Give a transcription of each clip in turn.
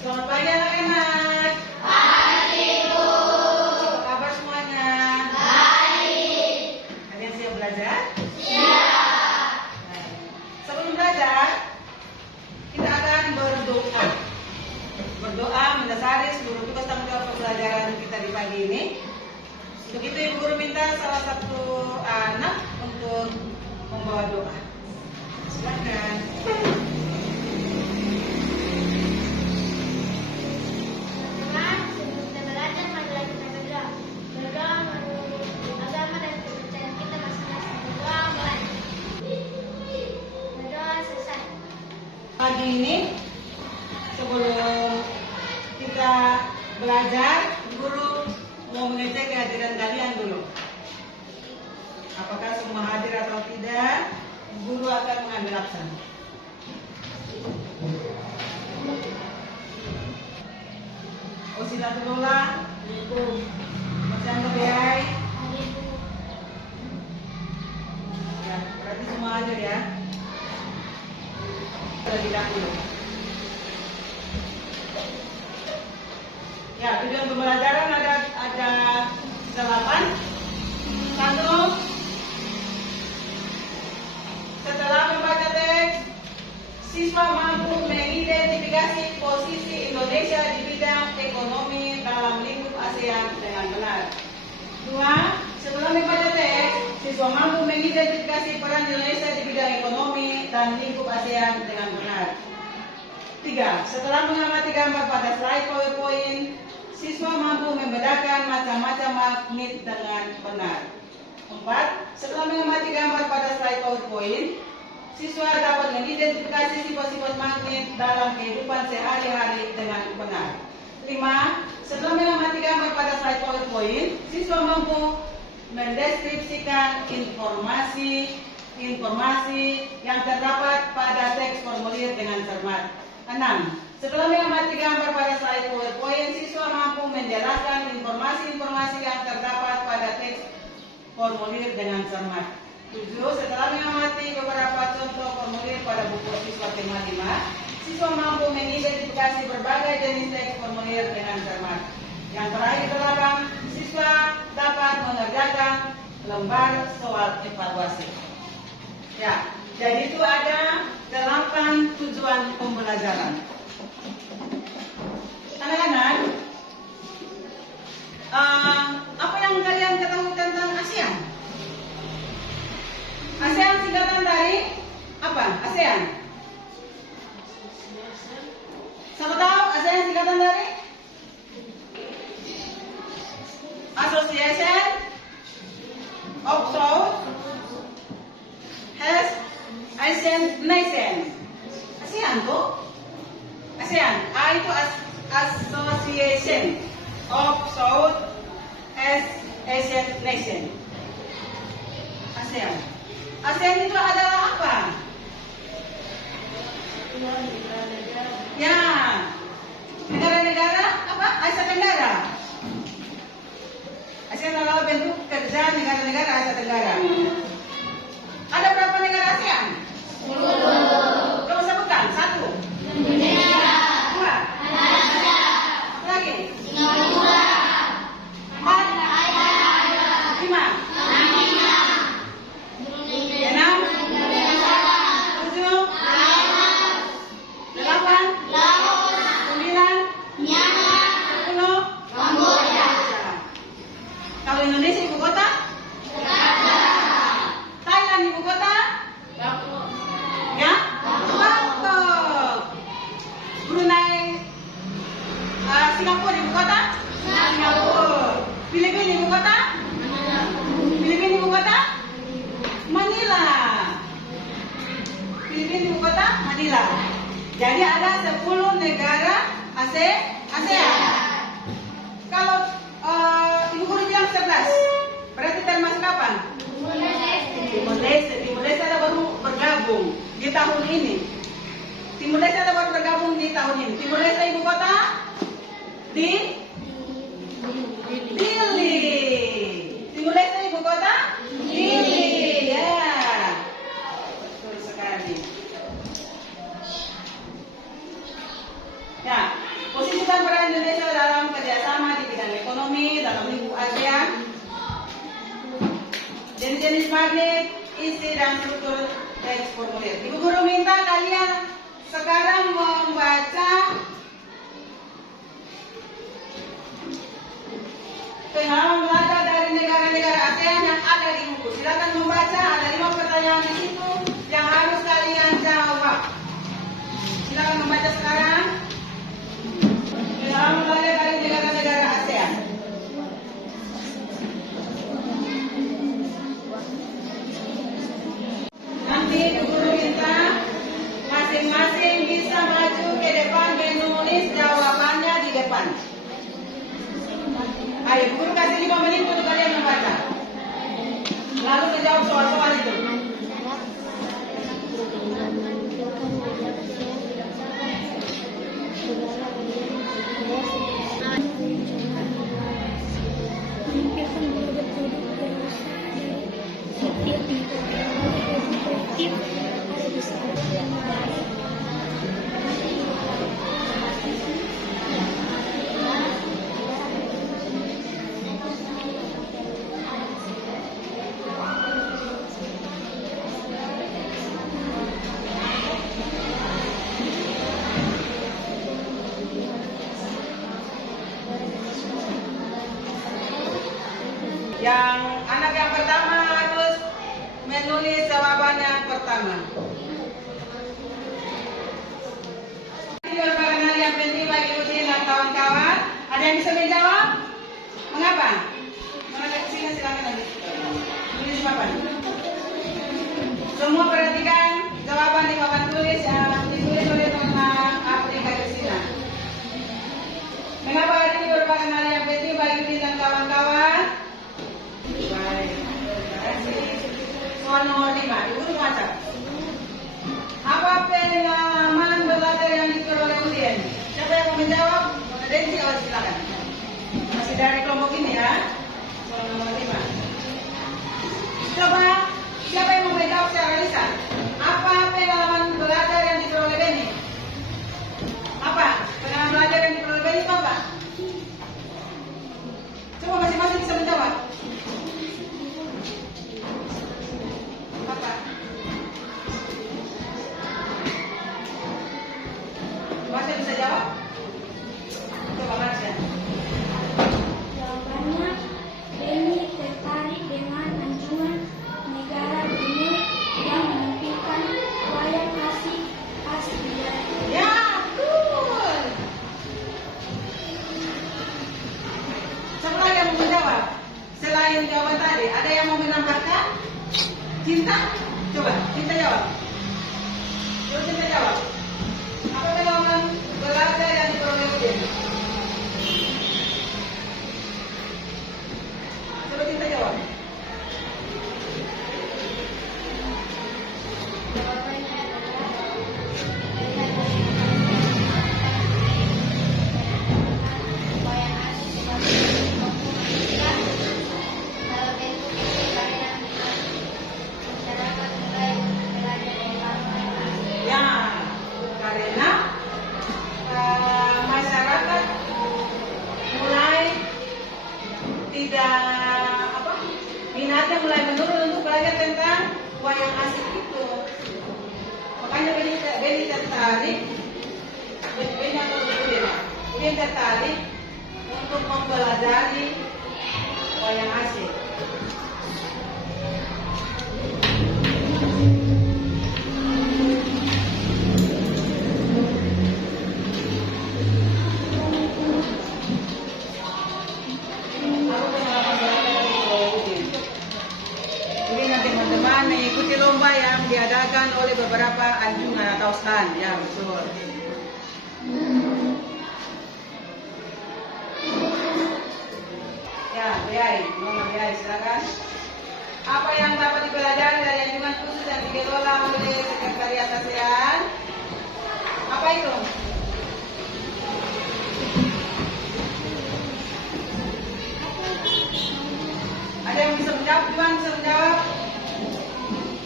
Selamat pagi anak-anak. Pagi, Bu. Apa kabar semuanya? Baik. Kalian siap belajar? Siap. Baik. Sebelum belajar, kita akan berdoa. Berdoa mendasari seluruh tugas tanggung jawab pembelajaran kita di pagi ini. Untuk itu Ibu Guru minta salah satu anak untuk membawa doa. Silakan. Teman-teman, sebelum kita belajar, marilah kita berdoa. Berdoa menurut agama dan kepercayaan kita masing-masing. Berdoa mulai. Berdoa selesai. Pagi ini sebelum kita belajar, guru mau mengecek kehadiran kalian dulu. Apakah semua hadir atau tidak? Guru akan mengambil absen.Osilatullah, Ibu. macam terbaik. Ibu. Ya, berarti semua hadir ya. Terlebih dahulu. Ya, tujuan pembelajaran ada 8. Satu, setelah membaca teks, siswa mampu mengidentifikasi posisi Indonesia di bidang ekonomi dalam lingkup ASEAN dengan benar. 2. Setelah membaca teks, siswa mampu mengidentifikasi peran Indonesia di bidang ekonomi dan lingkup ASEAN dengan benar. 3. Setelah mengamati gambar pada slide PowerPoint, siswa mampu membedakan macam-macam magnet dengan benar. 4. Setelah mengamati gambar pada slide PowerPoint, siswa dapat mengidentifikasi sifat-sifat magnet dalam kehidupan sehari-hari dengan benar. 5. Setelah mengamati gambar pada slide PowerPoint, siswa mampu mendeskripsikan informasi yang terdapat pada teks formulir dengan cermat. 6. Setelah mengamati gambar pada slide PowerPoint, siswa mampu menjelaskan informasi yang terdapat pada teks formulir dengan cermat. 7. Setelah mengamati beberapa contoh formulir pada buku siswa tema 5, siswa mampu mengidentifikasi berbagai jenis teks formulir dengan cermat. Yang terakhir 8, siswa dapat mengerjakan lembar soal evaluasi. Ya, jadi itu ada 8 tujuan pembelajaran. Anak-anak, apa yang kalian ketahui tentang ASEAN? ASEAN singkatan dari apa? ASEAN. Siapa tahu ASEAN singkatan dari? Association of Southeast Asian Nations. ASEAN tuh? ASEAN. A itu Association of Southeast Asian Nations. ASEAN. ASEAN itu adalah apa? Ya, negara-negara apa? Asia Tenggara. ASEAN adalah bentuk kerja negara-negara Asia Tenggara. Ada berapa negara ASEAN? 10. Coba sebutkan. 1. Indonesia. 2. Malaysia. Apa lagi? Singapura. 4. Thailand. 5. Namibia. 6. 7. 8. Laos. 9. Myanmar. 10. Kamboja. Kalau Indonesia ibu kota? Jakarta. Thailand ibu kota? Ya? Bangkok. Brunei, Singapura ibu kota? Singapura. Filipina ibu kota? Filipina ibu kota? Manila. Filipina ibu kota? Manila. Jadi ada 10 negara ASEAN. Kalau ibu guru bilang 11, berarti termasuk apa? Timur Leste ada baru bergabung di tahun ini. Timur Leste ada baru bergabung di tahun ini. Timur Leste ibu kota? Dili. Timur Leste ibu kota? Dili. Ya. Betul sekali. Ya. Kontribusi peran Indonesia dalam kerjasama di bidang ekonomi dalam lingkup ASEAN. Jenis-jenis magnet, isi dan struktur teks formulir. Ibu guru minta kalian sekarang membaca pengalaman belajar dari negara-negara ASEAN yang ada di buku. Silakan membaca, ada 5 pertanyaan di situ yang harus kalian jawab. Silakan membaca sekarang. Pengalaman belajar dari negara-negara ASEAN. Nanti guru minta masing-masing bisa maju ke depan menulis jawabannya di depan. Ayo, guru kasih 5 menit untuk kalian membaca. Lalu menjawab soal-soal itu. Yang anak yang pertama harus menulis jawabannya pertama. Ini merupakan hal yang penting bagi Udin dan kawan-kawan. Ada yang bisa menjawab? Mengapa? Mana kecilnya silakan lagi. Tulis papan. Semua perhatikan jawaban di papan tulis yang ditulis oleh teman Afrika Kristina. Mengapa hal ini merupakan hal yang penting bagi Udin dan kawan-kawan? Baik, terima kasih. Soal nomor 5, Ibu baca. Apa pengalaman belajar yang diperoleh Udin? Siapa yang mau menjawab? Densi, silakan. Masih dari kelompok ini ya. Soal nomor 5. Coba, siapa yang mau menjawab secara lisan? Apa pengalaman belajar yang diperoleh Beni? Apa? Pengalaman belajar yang diperoleh Beni itu apa? Coba masing-masing bisa menjawab. Masih bisa jawab? Coba baca. Jawabannya, Beni tertarik dengan anjuran negara dunia yang menampilkan wayang khas dia. Ya, betul. Siapa lagi yang mau menjawab? Selain jawaban tadi, ada yang mau menambahkan? Cinta? Coba, Cinta jawab. Coba Cinta jawab. Apa pengalaman belajar yang diperoleh Udin? Coba Cinta jawab. Jawabannya adalah wayang asli sebagai komunitas dalam bentuk karya masyarakat mulai belajar dari wayang asli. Ya, karena masyarakat mulai tidak minatnya mulai menurun untuk belajar tentang wayang asli itu. Makanya Beni tertarik, Beni atau Udin tertarik untuk mempelajari wayang asli. Mengikuti lomba yang diadakan oleh beberapa anjungan atau stand, ya betul. Ya, Biai, Mama Biai, silakan. Apa yang dapat dipelajari dari anjungan khusus yang dikelola oleh Sekretariat ASEAN? Apa itu? Ada yang bisa menjawab? Juan bisa menjawab?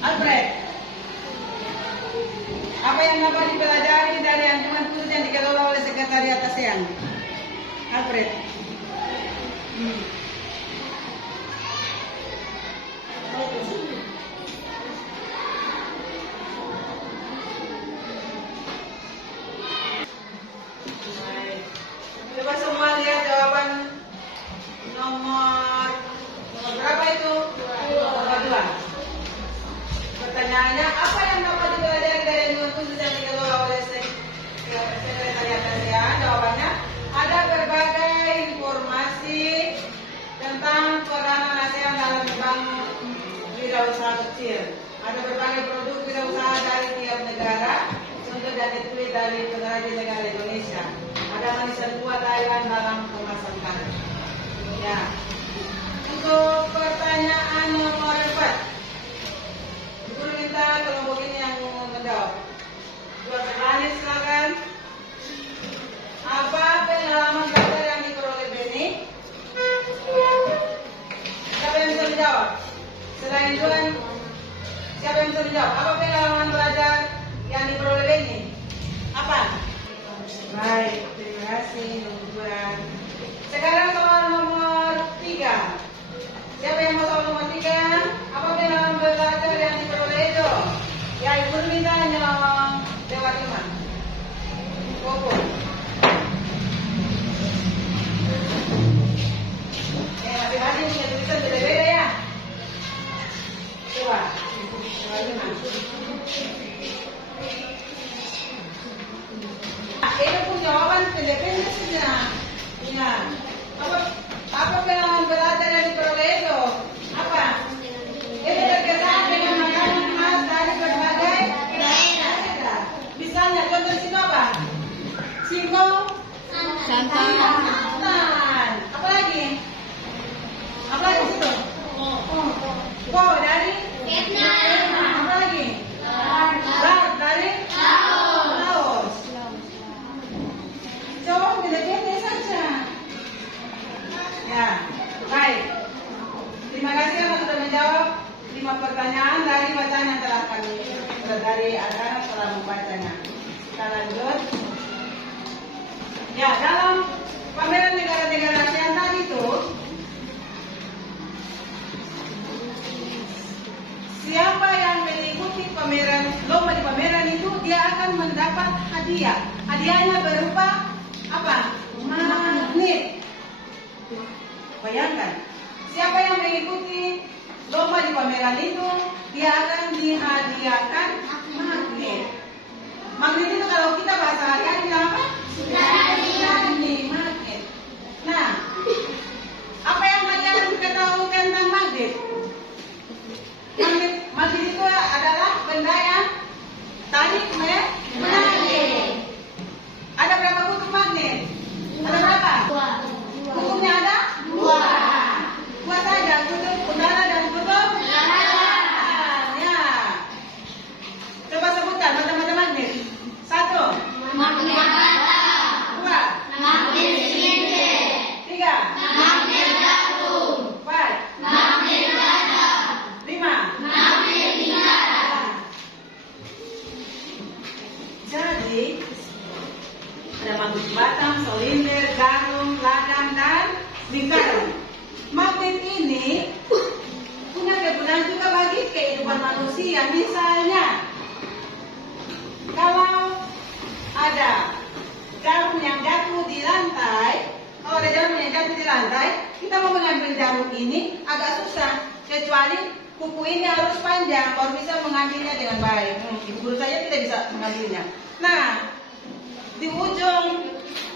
Alfred, apa yang dapat dipelajari dari anjungan khusus yang dikelola oleh Sekretariat Sekretariat ASEAN. Alfred. Baik. Coba semua lihat jawaban nomor berapa itu? Nomor 2. Pertanyaannya, apa yang dapat dipelajari dari lingkungan khusus yang dikelola oleh Sekretariat ASEAN? Jawabannya, ada berbagai informasi tentang peranan ASEAN dalam membangun wirausaha kecil. Ada berbagai produk wirausaha dari tiap negara, contoh dan ditulis dari pengrajin negara Indonesia. Ada manisan buah Thailand dalam kemasan karet. Ya. Untuk pertanyaan nomor 4, guru minta kelompok ini yang menjawab. Dua petani silakan. Apa pengalaman belajar yang diperoleh Beni? Siapa yang bisa menjawab? Selain Tuhan, siapa yang bisa menjawab? Apa pengalaman belajar yang diperoleh Beni? Apa? Baik, terima kasih nomor 2. Sekarang soal nomor 3. Siapa yang mau soal nomor 3? Apa pengalaman belajar yang diperoleh Edo? Ya, ibu minta nyong Dewa Iman. Koko. Masing-masing punya tulisan beda-beda ya. Coba. Dewa Iman. Edo pun jawaban pendek-pendek saja. Ya. Apa pengalaman belajar yang diperoleh Edo? Apa? Edo berkesan dengan makanan khas dari berbagai daerah. Misalnya contoh situ apa? Singkong, santan. Apa lagi? Apa lagi situ? Ko dari Vietnam. Apa lagi? Rat dari Laos. Coba pilih-pilih saja. Ya, baik. Terima kasih yang sudah menjawab 5 pertanyaan dari bacaan yang telah kami dari anak-anak telah membacanya. Kita lanjut. Ya, dalam pameran negara-negara ASEAN tadi itu, siapa yang mengikuti lomba di pameran itu, dia akan mendapat hadiah. Hadiahnya berupa apa? Magnet. Bayangkan, siapa yang mengikuti lomba di pameran itu, dia akan dihadiahkan magnet. Magnet itu kalau kita bahasa hari-hari bilang apa? Magnet. Nah, apa yang kalian ketahui tentang magnet? Magnet itu adalah benda yang tarik menarik. Ada berapa kutub magnet? Ada berapa? Kutubnya ada? 2 saja, kutub utara dan kutub selatan. Ya. Coba sebutkan macam-macam magnet. 1. Magnet bata. 2. Magnet silindir. 3. Magnet jarum. 4. Magnet dada. 5. Magnet lingkaran. Jadi ada magnet batang, silinder, jarum, ladang, dan lingkaran. Magnet ini punya kegunaan juga bagi kehidupan manusia. Misalnya, kalau ada jarum yang jatuh di lantai, kita mau mengambil jarum ini agak susah, kecuali kuku ini harus panjang baru bisa mengambilnya dengan baik. Ibu guru saya tidak bisa mengambilnya. Nah, di ujung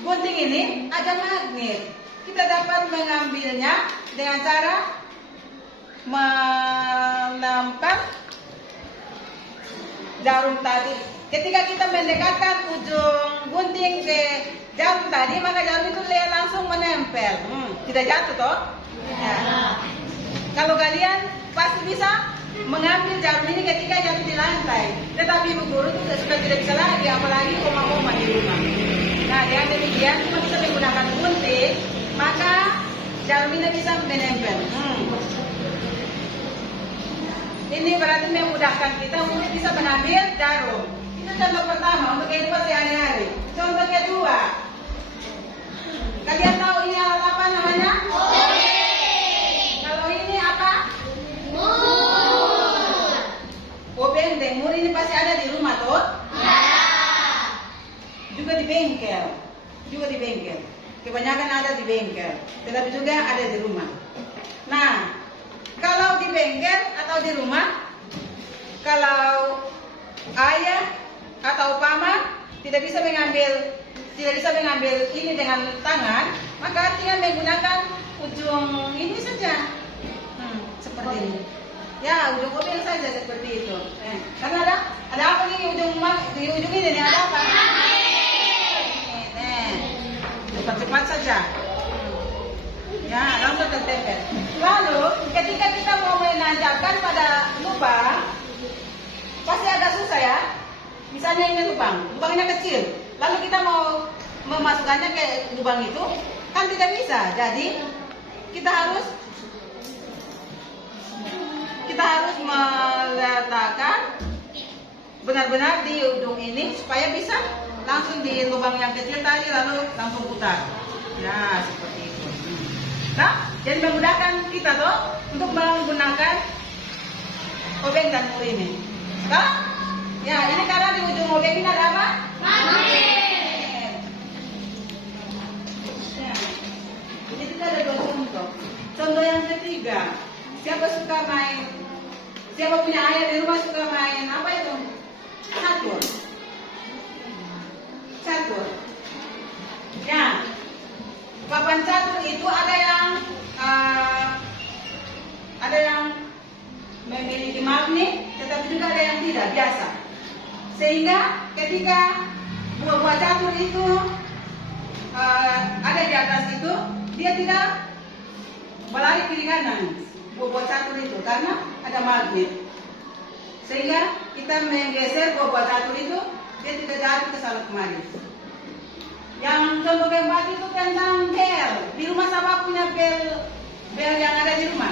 gunting ini ada magnet. Kita dapat mengambilnya dengan cara menempel jarum tadi. Ketika kita mendekatkan ujung gunting ke jarum tadi, maka jarum itu langsung menempel. Tidak jatuh toh? Ya. Kalau kalian pasti bisa mengambil jarum ini ketika jatuh di lantai. Tetapi ibu guru itu sudah tidak bisa lagi, apalagi koma-koma di rumah. Nah, dengan demikian cuma bisa menggunakan gunting, maka jarum ini bisa menempel. Ini berarti memudahkan kita untuk bisa mengambil jarum. Itu contoh pertama untuk kehidupan sehari-hari. Contoh kedua, bengkel. Juga di bengkel. Kebanyakan ada di bengkel. Tetapi juga ada di rumah. Nah, kalau di bengkel atau di rumah, kalau ayah atau paman tidak bisa mengambil ini dengan tangan, maka tinggal menggunakan ujung ini saja. Seperti ini. Ya, ujung obeng saja seperti itu. Karena ada apa nih di ujung ini nih, ada apa? Cepat-cepat saja. Ya, langsung tertempel. Lalu, ketika kita mau menanjakan pada lubang, pasti agak susah ya. Misalnya ini lubangnya kecil. Lalu kita mau memasukkannya ke lubang itu, kan tidak bisa. Jadi, kita harus meletakkan benar-benar di ujung ini supaya bisa langsung di lubang yang kecil tadi, lalu langsung putar. Ya, seperti itu. Nah, jadi memudahkan kita tuh untuk menggunakan obeng dan mur ini. Nah, ya ini karena di ujung obeng ini ada apa? Magnet. Ya. Jadi kita ada dua contoh. Contoh yang ketiga, siapa punya ayah di rumah suka main apa itu? Catur. Ya. Papan catur itu ada yang memiliki magnet, tetapi juga ada yang tidak biasa. Sehingga ketika buah-buah catur itu ada di atas itu, dia tidak berlari kiri kanan. Buah-buah catur itu karena ada magnet. Sehingga kita menggeser buah-buah catur itu, dia tidak jatuh ke sana kemari. Yang contoh keempat itu tentang bel. Di rumah siapa punya bel yang ada di rumah?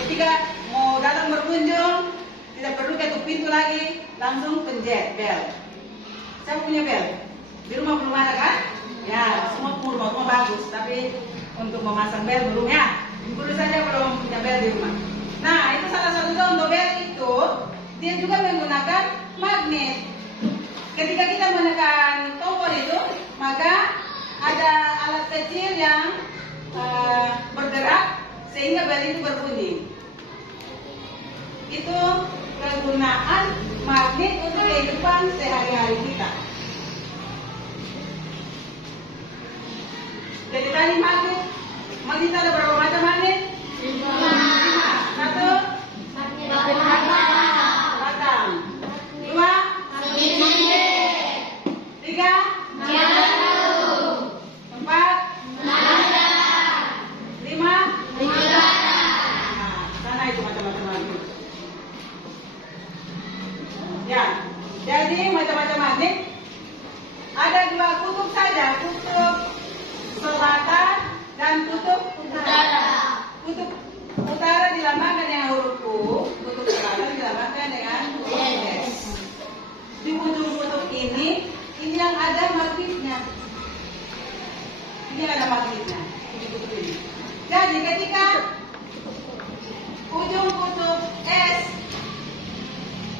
Ketika mau datang berkunjung, tidak perlu ketuk pintu lagi, langsung pencet bel. Siapa punya bel? Di rumah belum ada kan? Ya, semua rumah bagus, tapi untuk memasang bel belum ya. Baru saja belum punya bel di rumah. Nah, itu salah satu contoh bel itu, dia juga menggunakan magnet. Ketika kita menekan tombol itu, maka ada alat kecil yang bergerak sehingga bel itu berbunyi. Itu kegunaan magnet untuk kehidupan sehari-hari kita. Jadi tadi magnet ada berapa macam magnet? 5. Satu, batang. 2, 3, 4, 5. Sana itu macam-macam magnet. Ya, jadi macam-macam magnet ada 2 kutub saja, kutub selatan dan kutub utara. Kutub utara dilambangkan dengan huruf U, kutub selatan dilambangkan dengan huruf S. Di ujung kutub ini yang ada magnetnya. Ini ada magnetnya. Jadi ketika ujung kutub S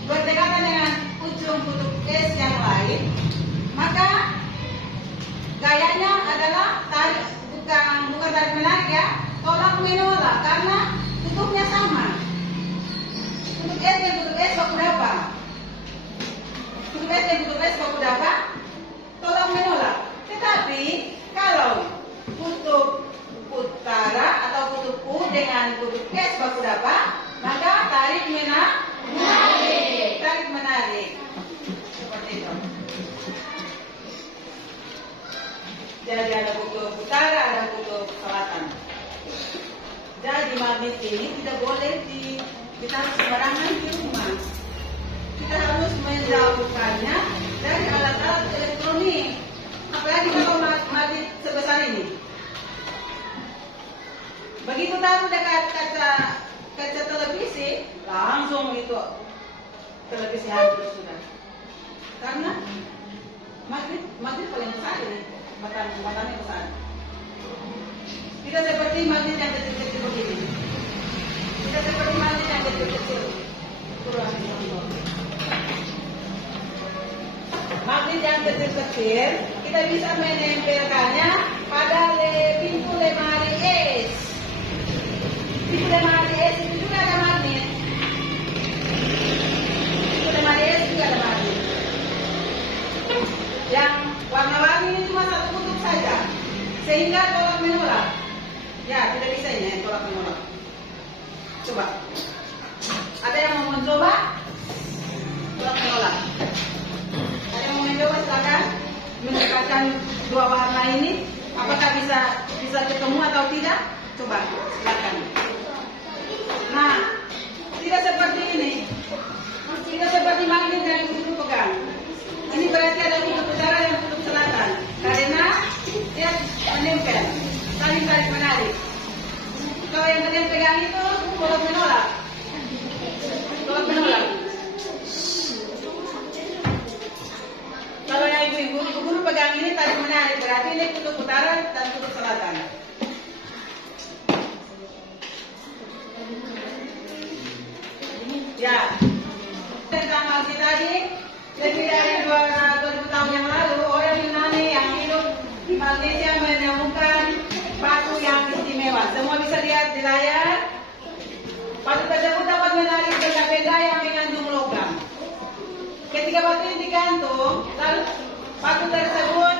berdekatan dengan ujung kutub S yang lain, maka gayanya adalah tarik, bukan tarik menarik ya, tolak menolak karena kutubnya sama. Kutub S dan kutub S baku berapa? Kutub S dan kutub S baku berapa? Tolak menolak. Tetapi kalau kutub utara atau kutub U dengan kutub S baku berapa? Maka tarik menarik. Tarik menarik. Seperti itu. Jadi ada kutub utara, ada kutub selatan. Jadi magnet ini tidak boleh ditaruh sembarangan di rumah. Kita harus menjauhkannya dari alat-alat elektronik. Apalagi kalau magnet sebesar ini. Begitu taruh dekat kaca televisi, langsung itu televisi hancur sudah. Karena magnet paling besar ini. Batangnya besar. Tidak seperti magnet yang kecil-kecil begini. Tidak seperti magnet yang kecil-kecil. Magnet yang kecil-kecil kita bisa menempelkannya pada pintu lemari es. Pintu lemari es itu juga ada magnet. Pintu lemari es juga ada magnet. Yang warna-warni ini cuma satu kutub saja, sehingga tolak menolak. Ya, tidak bisa ini tolak menolak. Coba. Ada yang mau mencoba? Tolak menolak. Ada yang mau mencoba, silakan mendapatkan dua warna ini. Apakah bisa ketemu atau tidak? Coba, silakan. Nah, tidak seperti ini. Tidak seperti magnet yang kutub pegang. Ini berarti ada kutub utara dan kutub selatan. Karena dia menempel, saling tarik menarik. Kalau yang kalian pegang itu tolak menolak. Tolak menolak. Kalau yang ibu guru pegang ini tarik menarik, berarti ini kutub utara dan kutub selatan. Ya, tentang Alki tadi, lebih dari 2000 tahun yang lalu, orang Yunani yang hidup di Malaysia menemukan batu yang istimewa. Semua bisa lihat di layar. Batu tersebut dapat menarik benda-benda yang mengandung logam. Ketika batu ini digantung, lalu batu tersebut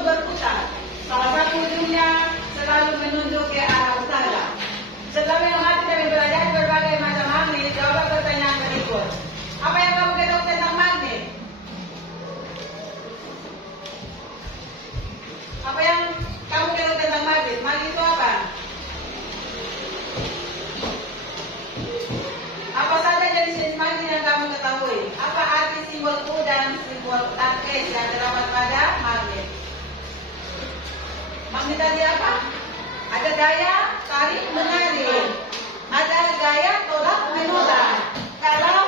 berputar. Salah satu ujungnya selalu menunjuk ke arah utara. Setelah mengamati dan belajar berbagai macam magnet, jawablah pertanyaan berikut. Apa yang kamu ketahui tentang magnet? Apa yang kamu ketahui tentang magnet? Magnet itu apa? Apa saja jenis magnet yang kamu ketahui? Apa arti simbol U dan simbol S yang terdapat pada magnet? Magnet tadi apa? Ada daya tarik menarik, ada gaya tolak menolak. Kalau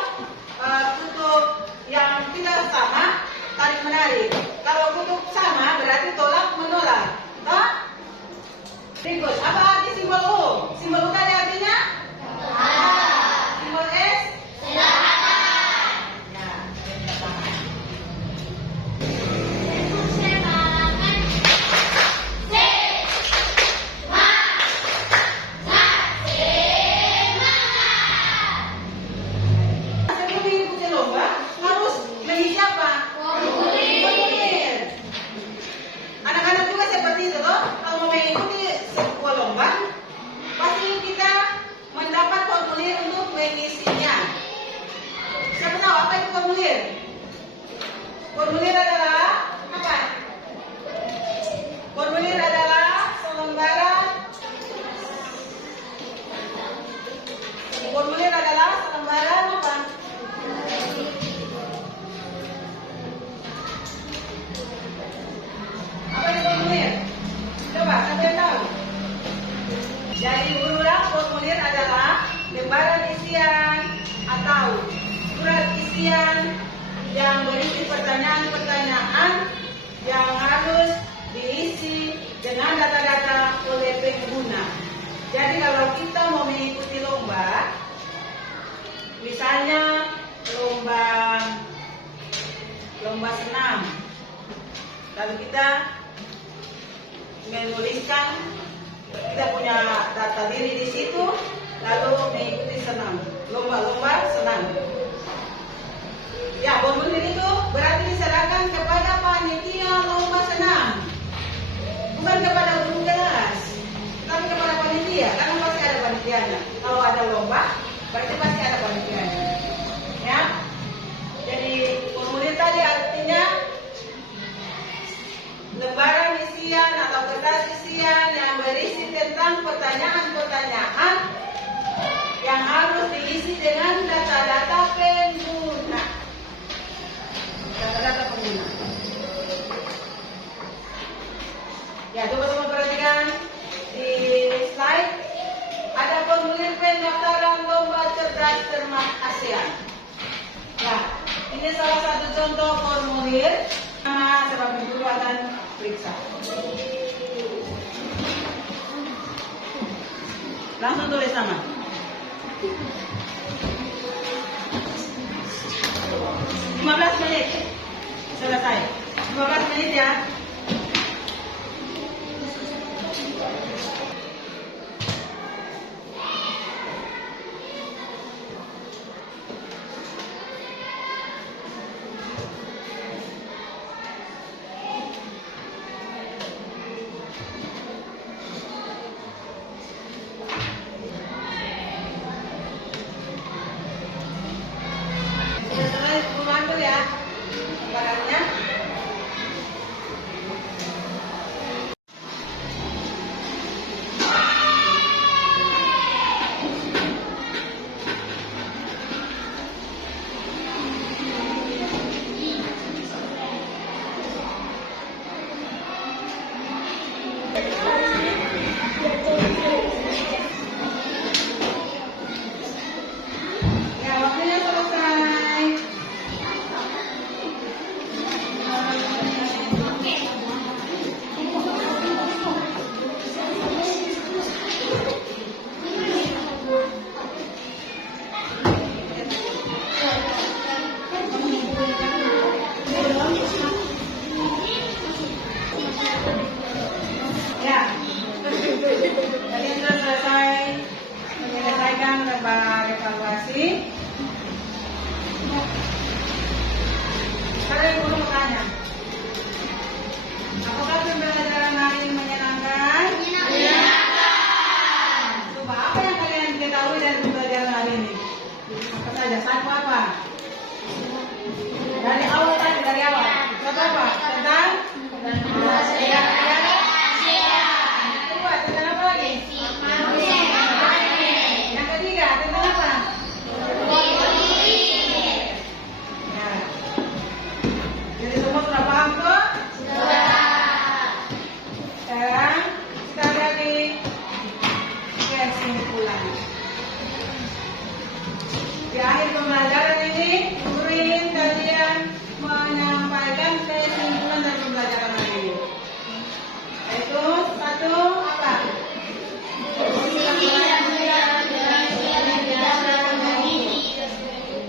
kutub yang tidak sama, tarik menarik. Kalau kutub sama, berarti tolak menolak. Nah, berikut, apa arti simbol U? Simbol U tadi artinya? Simbol S? Formulir adalah apa? Formulir adalah selembaran. Formulir adalah selembaran apa? Apa itu formulir? Coba, siapa yang tahu? Jadi urutan formulir adalah lembaran isian atau surat isian yang berisi pertanyaan-pertanyaan yang harus diisi dengan data-data oleh pengguna. Jadi kalau kita mau mengikuti lomba, misalnya lomba senam, lalu kita menuliskan kita punya data diri di situ, lalu mengikuti senam, lomba senam. Ya, formulir itu berarti diserahkan kepada panitia lomba senam, bukan kepada guru kelas, tapi kepada panitia, karena pasti ada panitianya. Kalau ada lomba, berarti pasti ada panitianya. Ya, jadi formulir tadi artinya lembaran isian atau kertas isian yang berisi tentang pertanyaan-pertanyaan yang harus diisi dengan data-data pengguna. Data-data pengguna. Ya, coba semua perhatikan di slide ada formulir pendaftaran lomba cerdas cermat ASEAN. Ya, ini salah satu contoh formulir. Sebab guru akan periksa. Langsung tulis nama. 15 menit selesai. menit ya. Sudah selesai 10 waktu ya. Barannya. Ya, waktunya selesai. Ya, kalian sudah selesai menyelesaikan lembar evaluasi. Sekarang ibu mau tanya, apakah pembelajaran hari ini menyenangkan? Coba apa yang kalian ketahui dari pembelajaran hari ini? Apa saja? Satu apa? Dari awal tadi, dari awal. Satu apa? Tentang? Kedua, tentang apa lagi? Yang ketiga, tentang apa? Ya. Jadi semua sudah paham kok? Sekarang kita lihat di kesimpulan. Di akhir pembelajaran ini, murid kalian menyampaikan kesimpulan dari pembelajaran hari ini. Yaitu satu apa?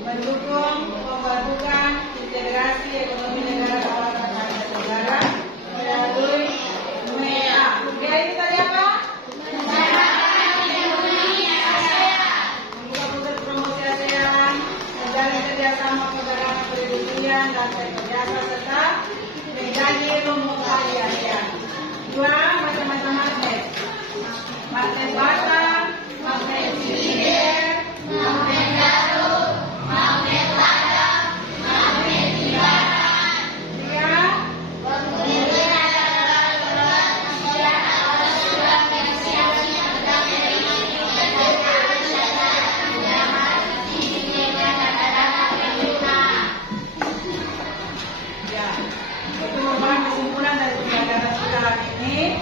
Mendukung pembentukan integrasi ekonomi negara kawasan Asia Tenggara melalui MEA. MEA itu tadi apa? Membuka pusat promosi ASEAN, menjalin kerjasama perdagangan perindustrian dan sektor jasa serta menjadi lumbung kali ASEAN. Dua, macam-macam magnet. Magnet bata, magnet silinder, magnet daru, magnet ladang, magnet ibarat. Tiga, ya, itu merupakan kesimpulan dari pembelajaran kita hari ini.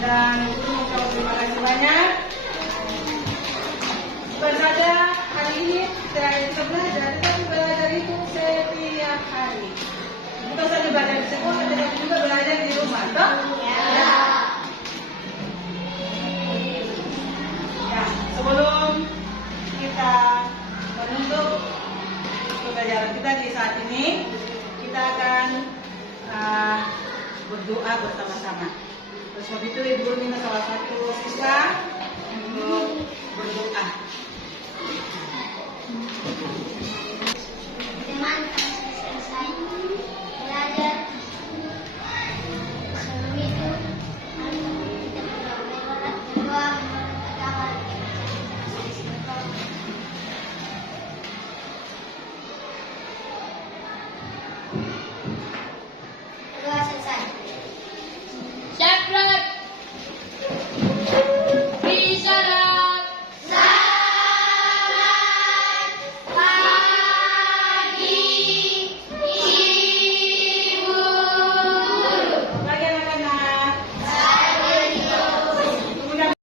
Dan guru mengucapkan terima kasih banyak. Bukan saja hari ini saya bisa belajar, tetapi belajar itu setiap hari. Bukan saja belajar di sekolah, tetapi juga belajar di rumah, toh? Ya. Ya, sebelum kita menutup pembelajaran kita di saat ini, kita akan berdoa bersama-sama. Oleh sebab itu, Ibu minta salah satu siswa untuk berdoa.